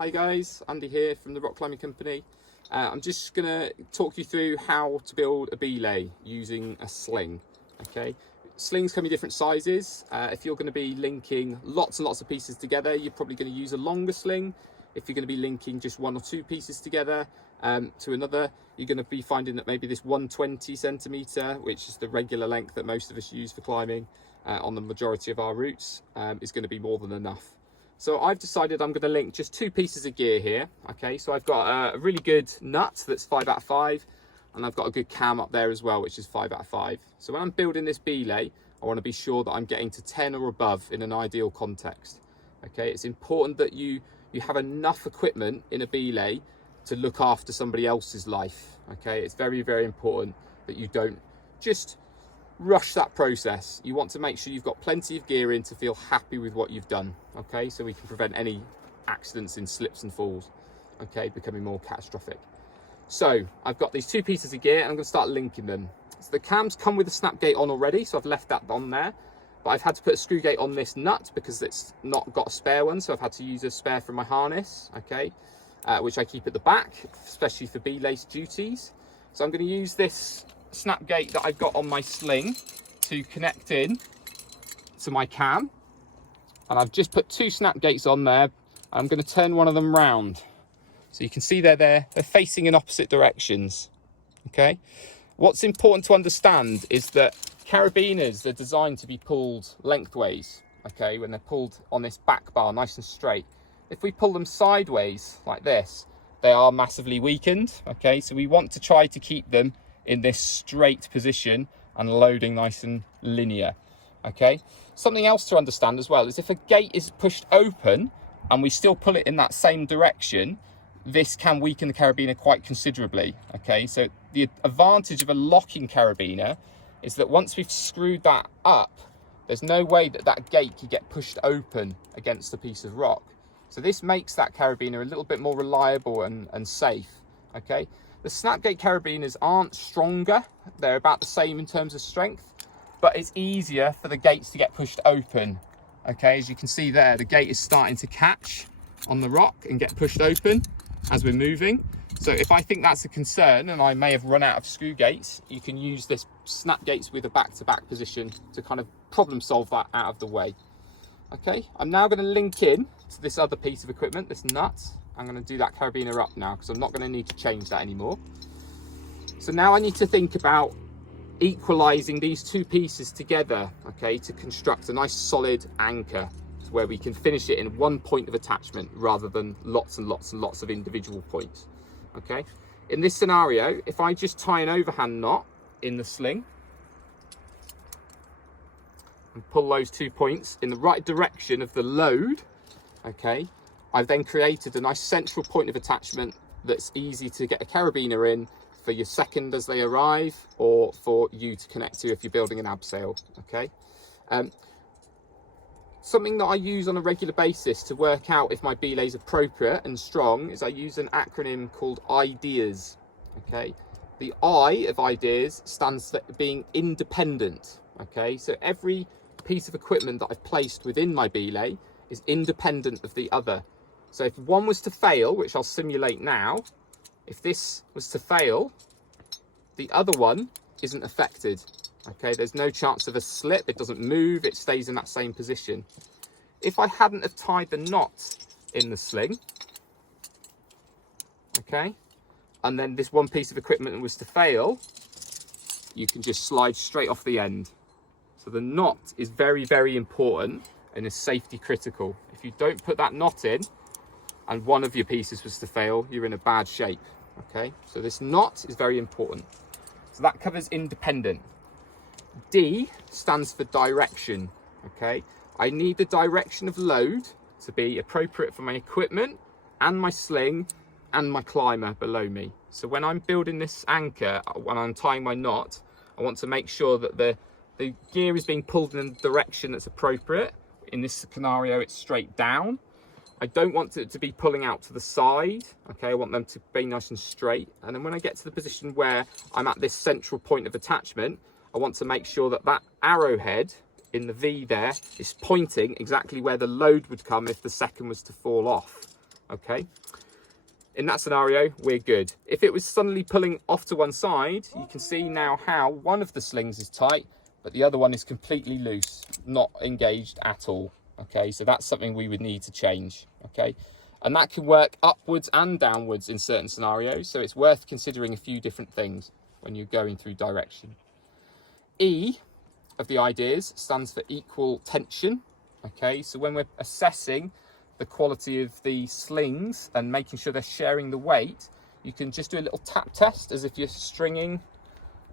Hi guys, Andy here from the Rock Climbing Company. I'm just going to talk you through how to build a belay using a sling. Okay, slings can be different sizes. If you're going to be linking lots and lots of pieces together, you're probably going to use a longer sling. If you're going to be linking just one or two pieces together to another, you're going to be finding that maybe this 120 centimeter, which is the regular length that most of us use for climbing on the majority of our routes, is going to be more than enough. So I've decided I'm going to link just two pieces of gear here. Okay, so I've got a really good nut that's 5 out of 5, and I've got a good cam up there as well, which is 5 out of 5. So when I'm building this belay, I want to be sure that I'm getting to 10 or above in an ideal context. Okay, it's important that you have enough equipment in a belay to look after somebody else's life. Okay, it's very, very important that you don't just rush that process. You want to make sure you've got plenty of gear in to feel happy with what you've done. Okay, so we can prevent any accidents in slips and falls, okay, becoming more catastrophic. So I've got these two pieces of gear and I'm going to start linking them. So the cams come with a snap gate on already, so I've left that on there, but I've had to put a screw gate on this nut because it's not got a spare one, so I've had to use a spare from my harness, okay, which I keep at the back, especially for belays duties. So I'm going to use this snap gate that I've got on my sling to connect in to my cam, and I've just put two snap gates on there. I'm going to turn one of them round so you can see they're facing in opposite directions. Okay, what's important to understand is that carabiners are designed to be pulled lengthways. Okay, when they're pulled on this back bar nice and straight. If we pull them sideways like this, they are massively weakened. Okay, so we want to try to keep them in this straight position and loading nice and linear. Okay, something else to understand as well is if a gate is pushed open and we still pull it in that same direction, this can weaken the carabiner quite considerably. Okay, so the advantage of a locking carabiner is that once we've screwed that up, there's no way that that gate can get pushed open against a piece of rock. So this makes that carabiner a little bit more reliable and safe. Okay, the snapgate carabiners aren't stronger, they're about the same in terms of strength, but it's easier for the gates to get pushed open. Okay, as you can see there, the gate is starting to catch on the rock and get pushed open as we're moving. So if I think that's a concern and I may have run out of screw gates, you can use this snap gates with a back-to-back position to kind of problem solve that out of the way. Okay, I'm now going to link in to this other piece of equipment, this nut. I'm going to do that carabiner up now because I'm not going to need to change that anymore. So now I need to think about equalizing these two pieces together, okay, to construct a nice solid anchor to where we can finish it in one point of attachment rather than lots and lots and lots of individual points. Okay, in this scenario, if I just tie an overhand knot in the sling and pull those 2 points in the right direction of the load, okay, I've then created a nice central point of attachment that's easy to get a carabiner in for your second as they arrive, or for you to connect to if you're building an abseil. Okay, something that I use on a regular basis to work out if my belay is appropriate and strong is I use an acronym called IDEAS. Okay, the I of IDEAS stands for being independent. Okay, so every piece of equipment that I've placed within my belay is independent of the other. So if one was to fail, which I'll simulate now, if this was to fail, the other one isn't affected. Okay, there's no chance of a slip, it doesn't move, it stays in that same position. If I hadn't have tied the knot in the sling, okay, and then this one piece of equipment was to fail, you can just slide straight off the end. So the knot is very, very important and is safety critical. If you don't put that knot in and one of your pieces was to fail, you're in a bad shape. Okay, so this knot is very important. So that covers independent. D stands for direction. Okay, I need the direction of load to be appropriate for my equipment and my sling and my climber below me. So when I'm building this anchor, when I'm tying my knot, I want to make sure that the gear is being pulled in the direction that's appropriate. In this scenario, it's straight down. I don't want it to be pulling out to the side. Okay, I want them to be nice and straight. And then when I get to the position where I'm at this central point of attachment, I want to make sure that that arrowhead in the V there is pointing exactly where the load would come if the second was to fall off. Okay. In that scenario, we're good. If it was suddenly pulling off to one side, you can see now how one of the slings is tight, but the other one is completely loose, not engaged at all. Okay, so that's something we would need to change. Okay, and that can work upwards and downwards in certain scenarios, so it's worth considering a few different things when you're going through direction. E of the ideas stands for equal tension. Okay, so when we're assessing the quality of the slings and making sure they're sharing the weight, you can just do a little tap test as if you're stringing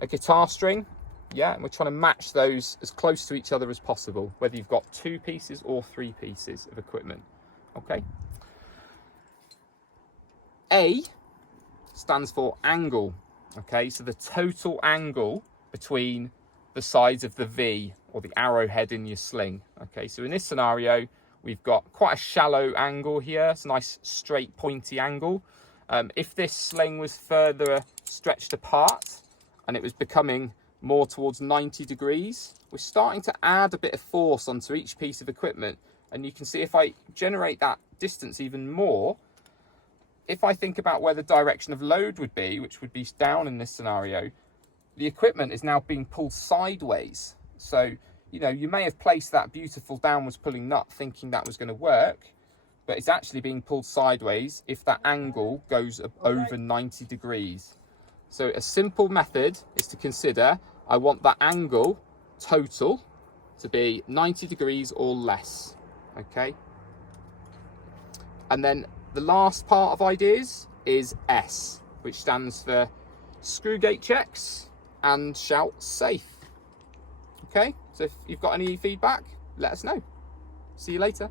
a guitar string. Yeah, and we're trying to match those as close to each other as possible, whether you've got 2 pieces or 3 pieces of equipment. Okay. A stands for angle. Okay, so the total angle between the sides of the V or the arrowhead in your sling. Okay, so in this scenario, we've got quite a shallow angle here. It's a nice straight pointy angle. If this sling was further stretched apart and it was becoming more towards 90 degrees, we're starting to add a bit of force onto each piece of equipment. And you can see if I generate that distance even more, if I think about where the direction of load would be, which would be down in this scenario, the equipment is now being pulled sideways. So, you know, you may have placed that beautiful downwards pulling nut thinking that was going to work, but it's actually being pulled sideways if that angle goes over 90 degrees. So a simple method is to consider, I want that angle total to be 90 degrees or less. Okay. And then the last part of ideas is S, which stands for screw gate checks and shout safe. Okay, so if you've got any feedback, let us know. See you later.